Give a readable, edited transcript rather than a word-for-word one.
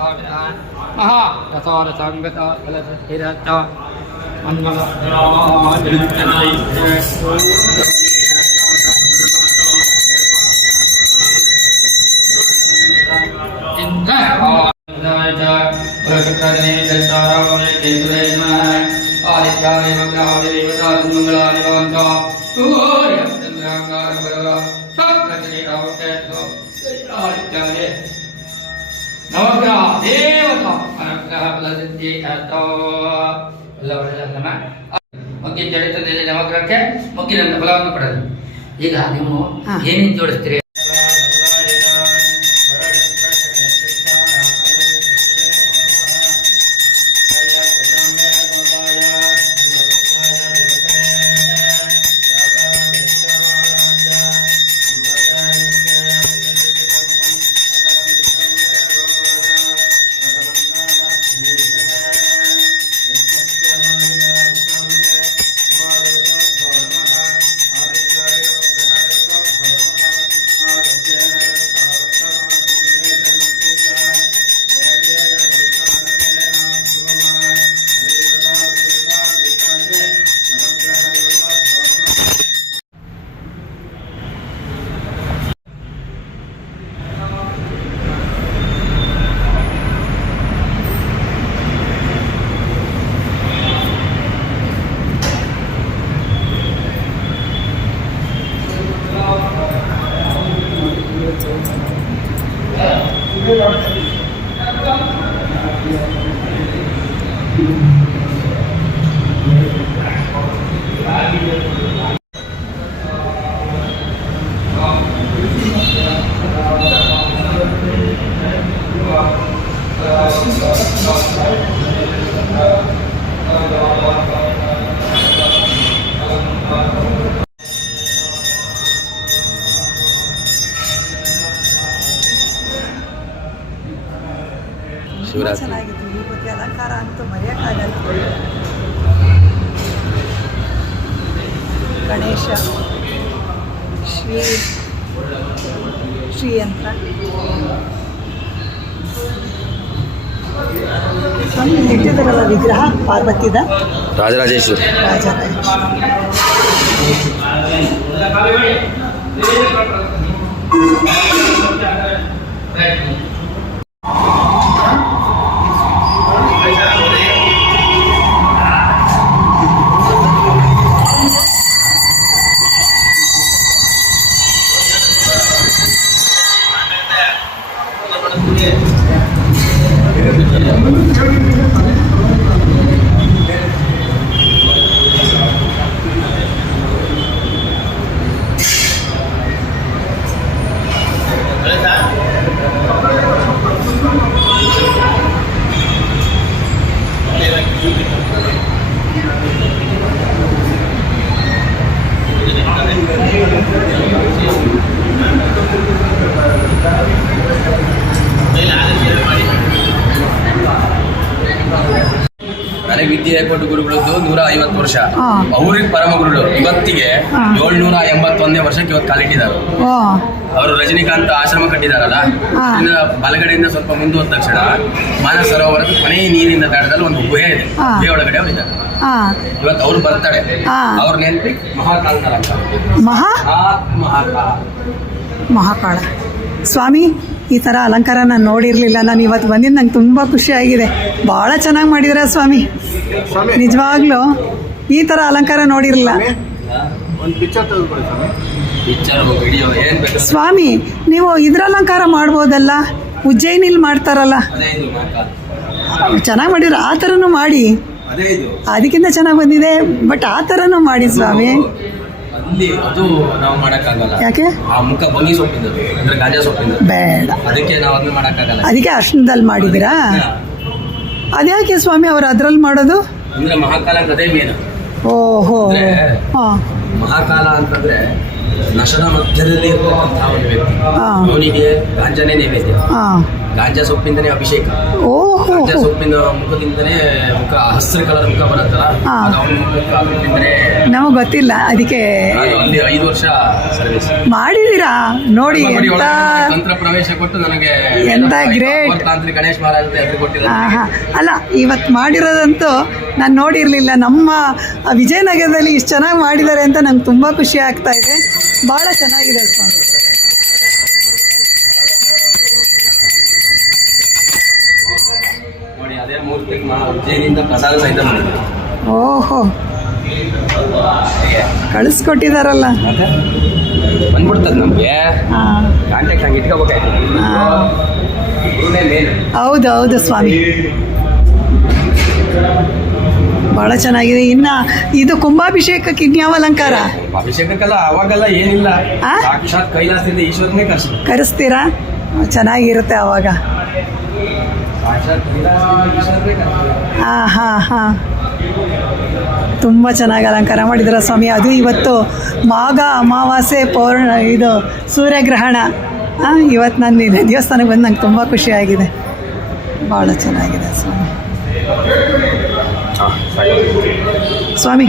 ಮಹಾ ರಸೋರ ಸಂಗತ ಫಲಸ್ಥಿರತ ಮಂಗಲ ನವಗ್ರಹ ದೇವತಾ ಅನುಗ್ರಹ ಫಲಸಿದ್ಧಿ ಅರ್ಥೋ ಎಲ್ಲವರೆಲ್ಲ ಮೊಗ್ಗಿನ ಜಡಿತದಲ್ಲಿ ನವಗ್ರಹಕ್ಕೆ ಮೊಗ್ಗಿನಂತ ಫಲವನ್ನು ಪಡೆದು ಈಗ ನೀವು ಏನೇನು ಜೋಡಿಸ್ತೀರಿ? ಚೆನ್ನಾಗಿತ್ತು ಈ ಬಗ್ಗೆ ಅಲಂಕಾರ ಅಂತೂ ಮರೆಯೋಕ್ಕಾಗಲ್ಲ. ಗಣೇಶ ಶ್ರೀ ಅಂತ ಇಟ್ಟಿದ್ದಾರಲ್ಲ ವಿಗ್ರಹ ಪಾರ್ವತಿದ ರಾಜರಾಜೇಶ್ವರಿ. ನನಗೆ ವಿದ್ಯೆ ಕೊಟ್ಟು ಗುರುಗಳದ್ದು 150 ವರ್ಷ. ಅವ್ರಿಗೆ ಪರಮ ಗುರುಗಳು ಇವತ್ತಿಗೆ 781ನೇ ವರ್ಷಕ್ಕೆ ಇವತ್ತು ಕಾಲಿಟ್ಟಿದ್ದಾರೆ. ಅವರು ರಜನಿಕಾಂತ್ ಆಶ್ರಮ ಕಟ್ಟಿದಾರಲ್ಲ, ಬಲಗಡೆಯಿಂದ ಸ್ವಲ್ಪ ಮುಂದೆ ಹೋದ ತಕ್ಷಣ ಮಾನಸ ಸರೋವರದ ಕೊನೆಯ ನೀರಿನ ದಡದಲ್ಲಿ ಒಂದು ಗುಹೆ ಇದೆ. ಗುಹೆ ಒಳಗಡೆ ಅವರಿದ್ದಾರೆ. ಇವತ್ತು ಅವ್ರು ಬರ್ತಾರೆ. ಅವ್ರ ನೆನಪಿ ಮಹಾಕಾಳ ಸ್ವಾಮಿ. ಈ ಥರ ಅಲಂಕಾರ ನಾನು ನೋಡಿರಲಿಲ್ಲ. ನಾನು ಇವತ್ತು ಬಂದಿದ್ದು ನಂಗೆ ತುಂಬ ಖುಷಿಯಾಗಿದೆ. ಭಾಳ ಚೆನ್ನಾಗಿ ಮಾಡಿದ್ರೆ ಸ್ವಾಮಿ. ನಿಜವಾಗ್ಲೂ ಈ ಥರ ಅಲಂಕಾರ ನೋಡಿರಲಿಲ್ಲ ಸ್ವಾಮಿ. ನೀವು ಇದ್ರ ಅಲಂಕಾರ ಮಾಡ್ಬೋದಲ್ಲ, ಉಜ್ಜಯಿನಿಲಿ ಮಾಡ್ತಾರಲ್ಲ, ಚೆನ್ನಾಗಿ ಮಾಡಿದ್ರೆ ಆ ಥರನೂ ಮಾಡಿ. ಅದಕ್ಕಿಂತ ಚೆನ್ನಾಗಿ ಬಂದಿದೆ, ಬಟ್ ಆ ಥರನೂ ಮಾಡಿ ಸ್ವಾಮಿ. ಅದು ನಾವು ಮಾಡಕ್ಕಾಗಲ್ಲ. ಯಾಕೆ? ಆ ಮುಖ ಬಂಗಿ ಸೊಪ್ಪಿಂದ ಅಂದ್ರೆ ಗಾಂಜಾ ಸೊಪ್ಪಿಂದ ಬೇಡ, ಅದಕ್ಕೆ ನಾವು ಅದನ್ನ ಮಾಡಕ್ಕಾಗಲ್ಲ. ಅದಕ್ಕೆ ಅರ್ಶನದಲ್ಲಿ ಮಾಡಿದ್ದೀರಾ? ಅದ್ಯಾಕೆ ಸ್ವಾಮಿ ಅವ್ರು ಅದ್ರಲ್ಲಿ ಮಾಡೋದು? ಅಂದ್ರೆ ಮಹಾಕಾಲ ಅದೇ ಮೇನ್. ಓಹೋ. ಮಹಾಕಾಲ ಅಂತಂದ್ರೆ ನಶದ ಮಧ್ಯದಲ್ಲಿ ಇರ್ತಕ್ಕಂತಹ ಒಂದು ವ್ಯಕ್ತಿ. ಅವನಿಗೆ ಗಾಂಜಾನೇ ನೈವೇದ್ಯ. ಗಾಂಜಾ ಸೊಪ್ಪಿಂದನೇ ಅಭಿಷೇಕ. ಓಹೋ ಗಾಂಜಾ ಸೊಪ್ಪಿನ ಮುಖದಿಂದನೇ ಮುಖ ಹಸಿರು ಕಲರ್ ಮುಖ ಬರುತ್ತಲ್ಲ, ಹಾ. ಅದು ಅವನ ಮುಖಕ್ಕೆ ಅದರಿಂದನೇ. ನಮಗೆ ಗೊತ್ತಿಲ್ಲ ಅದಕ್ಕೆ ನಾನು ಅಲ್ಲಿ 5 ವರ್ಷ ಸರ್ವಿಸ್ ಮಾಡಿದ್ದೀರಾ ನೋಡಿ. ಎಂತ ತಂತ್ರ ಪ್ರವೇಶ ಕೊಟ್ಟು ನನಗೆ ಎಂತ ಗ್ರೇಟ್. ತಾಂತ್ರಿಕ ಗಣೇಶ್ ಮಹಾರಾಜ್ ಅಂತ ಹೆಸರು ಕೊಟ್ಟಿದ್ದಾರೆ. ಹಾಂ ಅಲ್ಲ, ಇವತ್ತು ಮಾಡಿರೋದಂತೂ ನಾನು ನೋಡಿರಲಿಲ್ಲ. ನಮ್ಮ ವಿಜಯನಗರದಲ್ಲಿ ಇಷ್ಟು ಚೆನ್ನಾಗಿ ಮಾಡಿದ್ದಾರೆ ಅಂತ ನಂಗೆ ತುಂಬ ಖುಷಿ ಆಗ್ತಾ ಇದೆ. ಭಾಳ ಚೆನ್ನಾಗಿದೆ ಸ್ವಾಮಿ. ನೋಡಿ, ಅದೇ ಮೂರ್ತಿ ಉಜ್ಜಯಿನಿಂದ ಪ್ರಸಾದ ಸಹಿತ ಬಂದಿದೆ. ಓಹೋ, ಕಳಿಸ್ಕೊಟ್ಟಿದ್ದಾರಲ್ಲ. ಮತ್ತೆ ಬಂದ್ಬಿಡ್ತದೆ ನಮಗೆ ಹಾಂ ಕಾಂಟ್ಯಾಕ್ಟ್ ಹಂಗೆ ಇಟ್ಕೋಬೇಕಾಯ್ತು. ಗುರುನೇ ಮೇನ್. ಹೌದು ಹೌದು ಸ್ವಾಮಿ, ಭಾಳ ಚೆನ್ನಾಗಿದೆ. ಇನ್ನು ಇದು ಕುಂಭಾಭಿಷೇಕಕ್ಕೆ ಇನ್ಯಾವ ಅಲಂಕಾರ ಅಭಿಷೇಕಕ್ಕೆಲ್ಲ ಅವಾಗೆಲ್ಲ ಏನಿಲ್ಲ, ಆ? ಸಾಕ್ಷಾತ್ ಕೈಲಾಸದಿಂದ ಈಶ್ವರನೇ ಕರ್ಸಿ. ಕರೆಸ್ತೀರಾ? ಚೆನ್ನಾಗಿರುತ್ತೆ ಆವಾಗ. ಸಾಕ್ಷಾತ್ ಕೈಲಾಸದಿಂದ ಈಶ್ವರನೇ ಕರ್ಸಿ. ಹಾಂ ಹಾಂ ಹಾಂ, ತುಂಬ ಚೆನ್ನಾಗಿ ಅಲಂಕಾರ ಮಾಡಿದ್ದಾರೆ ಸ್ವಾಮಿ. ಅದು ಇವತ್ತು ಮಾಘ ಅಮಾವಾಸ್ಯೆ ಇದು ಸೂರ್ಯಗ್ರಹಣ. ಇವತ್ತು ನಾನು ಇಲ್ಲಿ ದೇವಸ್ಥಾನಕ್ಕೆ ಬಂದು ನಂಗೆ ತುಂಬ ಖುಷಿಯಾಗಿದೆ. ಭಾಳ ಚೆನ್ನಾಗಿದೆ ಸ್ವಾಮಿ. ಸ್ವಾಮಿ